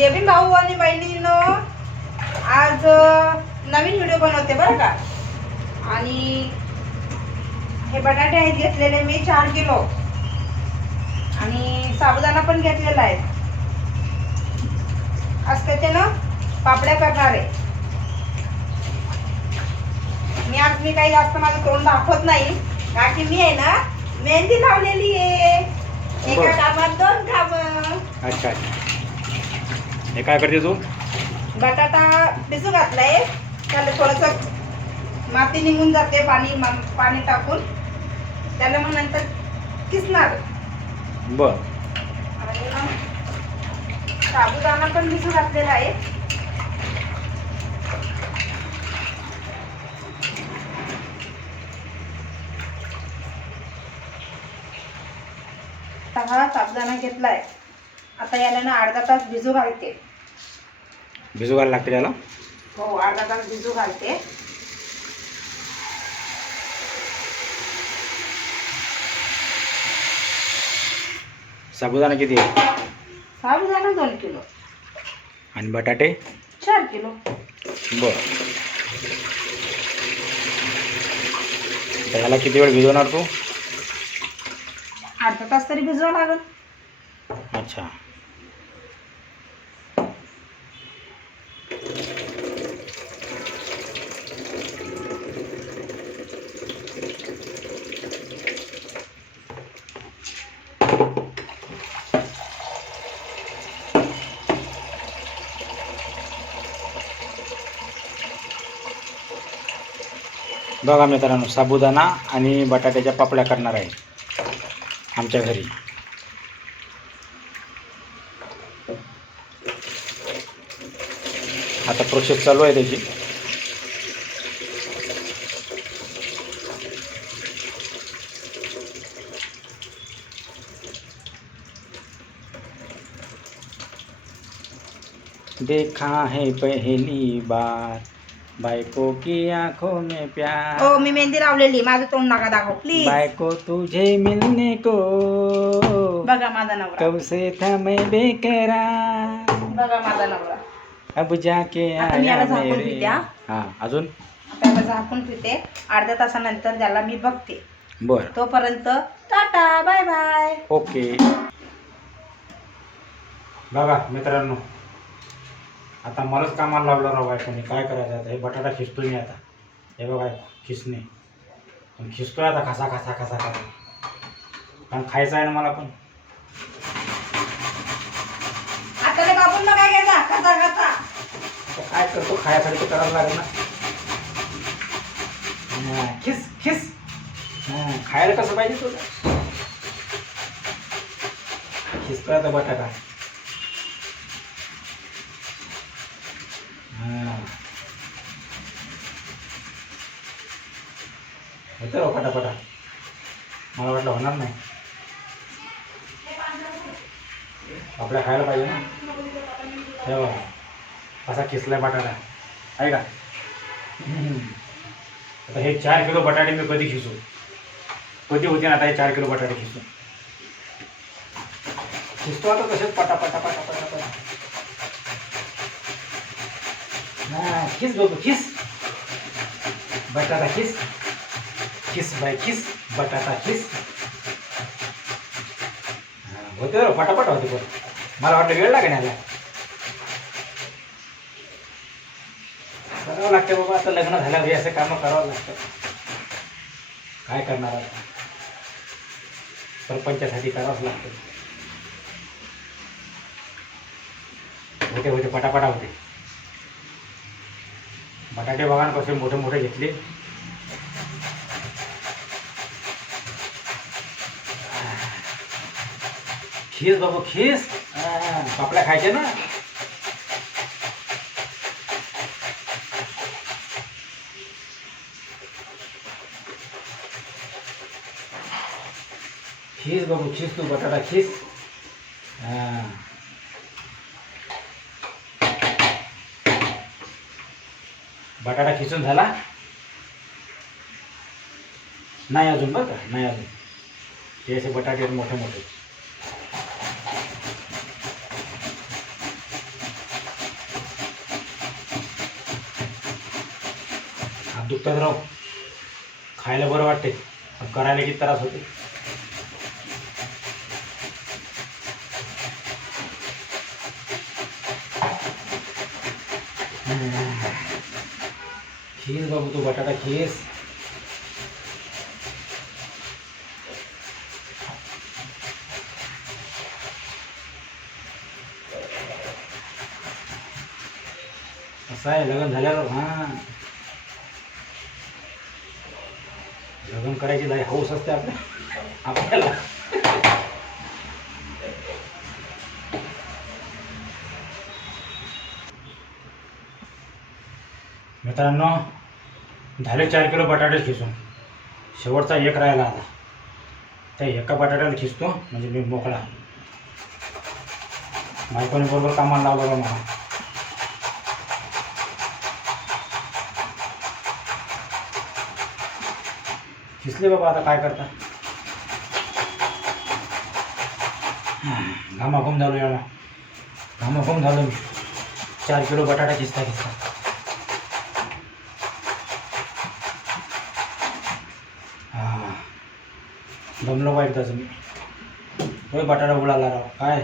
जे बी भाऊ आणि बहिणींनो, आज नवीन व्हिडिओ बनवते बरं का. आणि हे बटाटे आहेत घेतलेले मी 4 किलो आणि साबुदाणा पण घेतलेला आहे. आज त्याच्यानं पापड्या करणार आहे मी काही जास्त माझं तोंड दाखवत नाही, कारण की मी आहे ना मेहंदी लावलेली आहे. एका कामात 2 कामं. अच्छा. हे काय करते तू? बटाटा भिजू घातलाय, त्याला थोडंसं माती निघून जाते पाणी टाकून, त्याला मग नंतर किसणार. बर. आणि मग साबुदाणा पण भिजू घातलेला आहे. हा साबुदाणा घेतलाय, आता याला ना अर्धा तास भिजू घालते. भिजू घालायला लागते त्याला? हो, अर्धा तास भिजू घालते. साबुदाणा किती आहे? साबुदाणा 2 किलो आणि बटाटे 4 किलो. बर. त्याला किती वेळ भिजवणार तू? अर्धा तास तरी भिजवावं लागेल. अच्छा. बघा मित्रांनो, साबुदाणा आणि बटाट्याच्या पापड्या करणार आहे आमच्या घरी. आता प्रोसेस चालू आहे त्याची. देखा है पहली बार बायको की आंखों में प्यार. हो, मी मेहंदी लावलेली, माझं तोंड नका दाखव प्लीज. बायको तुझे मिलने को बघा माझा नवरा, कब से था मैं बेकरार. बघा माझा नवरा. अब जाके आता मी याला आया झाकून मेरे. पिते. हा, अजून त्याला झाकून पिते. अर्ध्या तासानंतर त्याला मी बघते. बर. तोपर्यंत टाटा, बाय बाय. ओके. बघा मित्रांनो, आता मलाच कामाला लावलं राव बायकोनी. काय करायचं आता? हे बटाटा खिसतो मी आता. हे बघा खिसणे, पण खिसतोय आता खसा खसा खसा खसा, कारण खायचं आहे ना मला पण. आता कापून नका घ्यायचा, कसा कसा. आता काय करतो, खायसाठी तर करावं लागेल ना. खिस खिस. खायला कसं पाहिजे तुला? खिसतोय आता बटाटा. होतं राव पटापटा. मला वाटलं होणार नाही. आपल्या खायला पाहिजे ना. हे बघा असा खिसलाय बटाटा आहे का. आता हे 4 किलो बटाटे मी कधी खिसू? कधी होते ना आता हे 4 किलो बटाटे खिसू? खिसतो आता तसेच पटा पटा पटा पटा पटा. खिस बघू, खिस बटाटा, खिस खिस बाय खिस बटाटा खिस. होते रे पटापट होते, पण मला वाटलं वेळ लागेल याला. करावं लागतं बाबा, आता लग्न झाल्यावर हे असे कामं करावं लागतं. काय करणार आता, सरपंचासाठी करावंच लागतं. होते होते पटापटा होते. बटाटे बघा ना कसे मोठे मोठे घेतले. खीस बाबू खीस. पापड्या खायचे ना. खीस बाबू खीस, तू बटाटा खीस. बटाटा खिसून झाला नाही अजून, बरं का, नाही अजून. हे असे बटाटे मोठे मोठे. दुखतात राव. खायला बरं वाटते पण करायला किती त्रास होते. खीस बाबू तू बटाटा खीस. असं आहे लग्न झाल्यावर. हां लग्न करायची लय हौस असते आपल्याला. मित्रांनो झाले 4 किलो बटाटे खिसून. शेवटचा एक राहिला आता. त्या एका बटाट्याला खिसतो म्हणजे मी मोकळा. बायकोने बरोबर कामाला लावलं मला. खिसले बाबा आता काय करता. घामाघूम झालो एवढा. घामाघूम झालो मी 4 किलो बटाटा खिसता खिसता. दमलो वाईट तसं मी. होय बटाटा उडाला राव काय.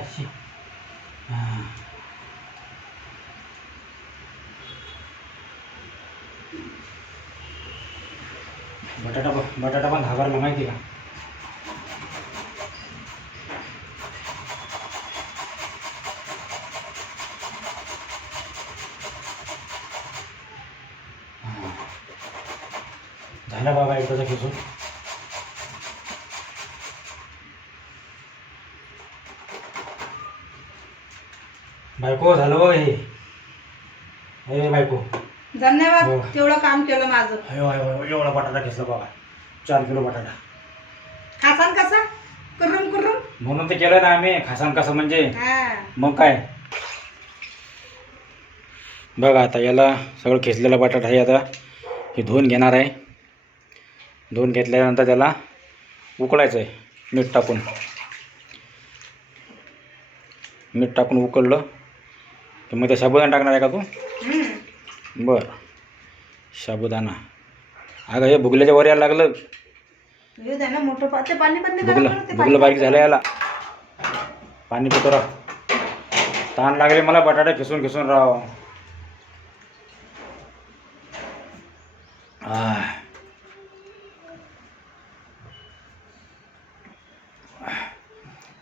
बटाटा पण घाबरला माहिती का. झाला बाबा एकदाचा खिसून. बायको झालं बघ हे बायको. धन्यवाद. हो. तेवढं काम केलं माझं. एवढा बटाटा घेतला बाबा. 4 किलो बटाटा. खासान कसा कुर्रुम कुर्रुम. म्हणून ते केलं ना आम्ही. खासान कसं म्हणजे हा मग काय. बघा आता याला सगळं खिसलेला बटाटा आहे. आता हे धुवून घेणार आहे. धुवून घेतल्यानंतर त्याला उकळायचं आहे मीठ टाकून. मीठ टाकून उकळलं तर मग ते साबुदाणा टाकणार आहे का तू. बरं साबुदाणा. अगं हे भुगल्याच्या वर यायला लागलं. येऊ द्या ना मोठं ते पाणी बंद भुगलं बारीक झालं याला. पाणी पितो राव. ताण लागले मला बटाटे खिसून खिसून राव.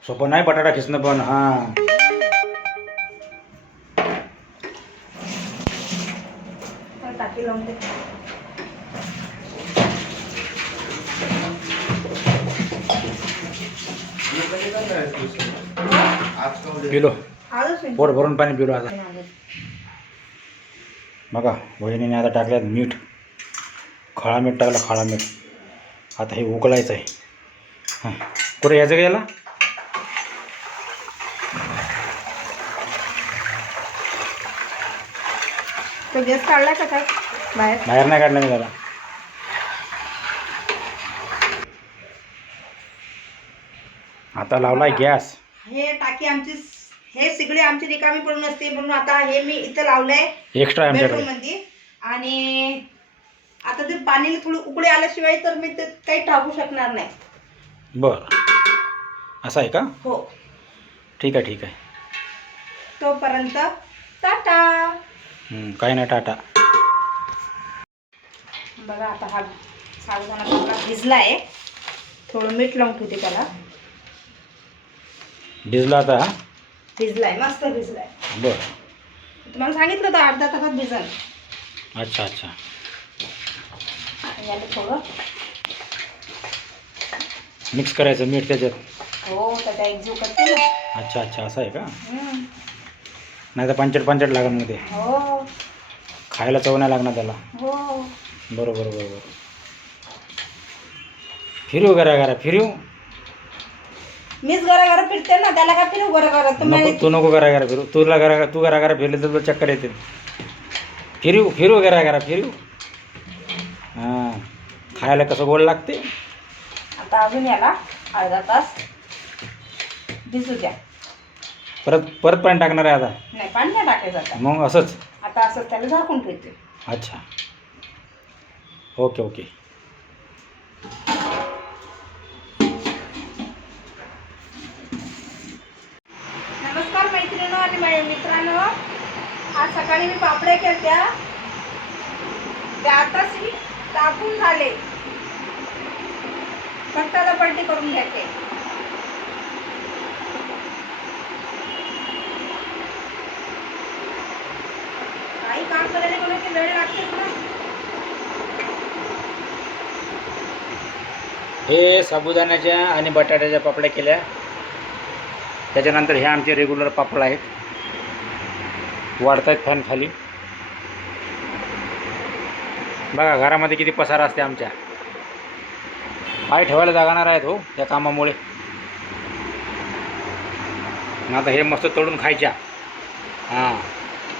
सोपं नाही बटाटा खिसणं पण. हां टाकी लावून दे. पिलो आजच पोट भरून पाणी पिलो आता. बघा वहिनीने आता टाकल्यात मीठ. खळा मीठ टाकलं खळा मीठ. आता हे उकळायचं आहे. हां कुठे यायचं का याला. तो गॅस काढला का काय बाहेर नाही काढलं मी त्याला. आता लावलाय गॅस. हे टाकी आमची हे सगळे आमची रिकामी पडून असते म्हणून आता हे मी इथं लावलंय एक्स्ट्रा आमच्याकडे. बेडरूम मध्ये. आणि आता ते पाणी थोडं उकळे आल्याशिवाय तर मी ते काही टाकू शकणार नाही. बरं असं आहे का. हो ठीक आहे ठीक आहे. तोपर्यंत टाटा. काही नाही टाटा. बघा आता हा साबुदाणा थोडा भिजलाय. थोडं मीठ लावून ठेवते त्याला. भिजला आता. हा भिजलाय मस्त भिजलाय. बरं तुम्हाला सांगितलं तर अर्धा तासात भिजल. अच्छा अच्छा. याला थोडं मिक्स करायचं मीठ त्याच्यात. हो त्याचा एकजीव करते ना. अच्छा अच्छा असं आहे का. नाही तर पंचट पंचट लागेल मग ते. हो खायला चव नाही लागणार त्याला. हो बरोबर बरोबर. फिरू घरा फिरू. मीच घरा फिरते ना त्याला काय फिरू घरा नको तू नको घरा फिरू. तू घरा फिरले तर तुला चक्कर येते. फिरू घरा फिरू. हां खायला कसं गोड लागते. आता अजून याला अर्धा तास भिजू द्या. परत पाणी टाकणार आहे आता. नाही पाणी नाही टाकायचं आता. मग असंच. आता असं त्याला झाकून ठेवते. अच्छा ओके ओके. नमस्कार मैत्रिणींनो आणि मित्रांनो. आज सकाळी मी पापड्या केल्या त्या आताच मी टाकून झाले. फक्त आता पलटी करून घ्यायचे. काही काम करायला गेलो की वेळ लागतेच ना. हे साबुदाण्याच्या आणि बटाट्याच्या पापड्या केल्या. त्याच्यानंतर हे आमचे रेग्युलर पापड आहेत. वाढत आहेत फॅन खाली. बघा घरामध्ये किती पसारा असते आमच्या. पाय ठेवायला जागा नाही आहेत हो या कामामुळे. आता हे मस्त तळून खायच्या. हां,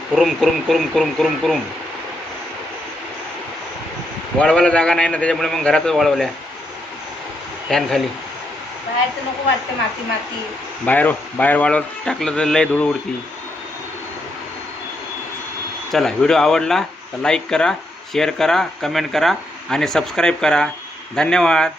कुरुम कुरुम कुरुम कुरुम कुरुम कुरुम. वाळवायला जागा नाही ना, त्याच्यामुळे मग घरातच वाळवल्या फॅन खाली. बाहेरचं नको वाटतं, माती माती. बाहेर वाळवत टाकलं तर लय धूळ उडती. चला, व्हिडिओ आवडला तर लाईक करा, शेअर करा, कमेंट करा आणि सबस्क्राईब करा. धन्यवाद.